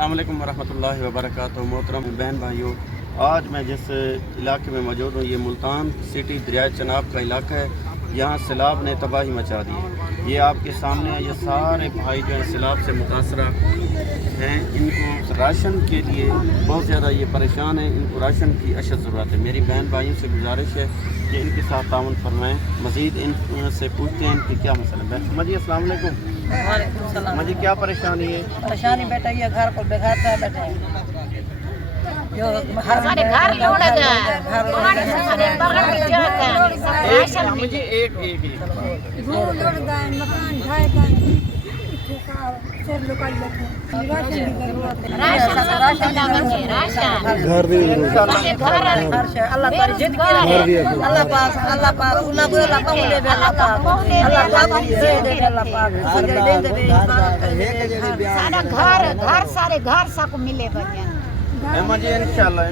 अस्सलाम वालेकुम वरहमतुल्लाहि वबरकातुहू। मोहतरम बहन भाइयों, आज मैं जिस इलाके में मौजूद हूँ ये मुल्तान सिटी दरियाए चनाब का इलाका है। यहाँ सैलाब ने तबाही मचा दी है। ये आपके सामने है, ये सारे भाई जो हैं सैलाब से मुतासरा हैं। इनको राशन के लिए बहुत ज़्यादा ये परेशान हैं। इनको राशन की अशद ज़रूरत है। मेरी बहन भाइयों से गुजारिश है कि इनके साथ ताउन फरमाएँ। मज़ीद इनसे पूछते हैं इनकी क्या मसला है। मजी अस्सलाम वालेकुम। मजी क्या परेशानी है? परेशानी बेटा ये घर को बेघर था बेटा, जो हमारे घर लौट गए, पानी से हमारे बगल में जाता है, राशन मुझे एक घर लौट गए, मकान ढह गए, सब लोग राशन की जरूरत है। राशन मांगे, राशन घर भी हमारे घर अल्लाह तारी जिद की रहे, अल्लाह पाक उला बोला पहुले बे अल्लाह पाक दे दे अल्लाह पाक दे दे सारा घर सारे घर सबको मिले बढ़िया। इंशाल्लाह।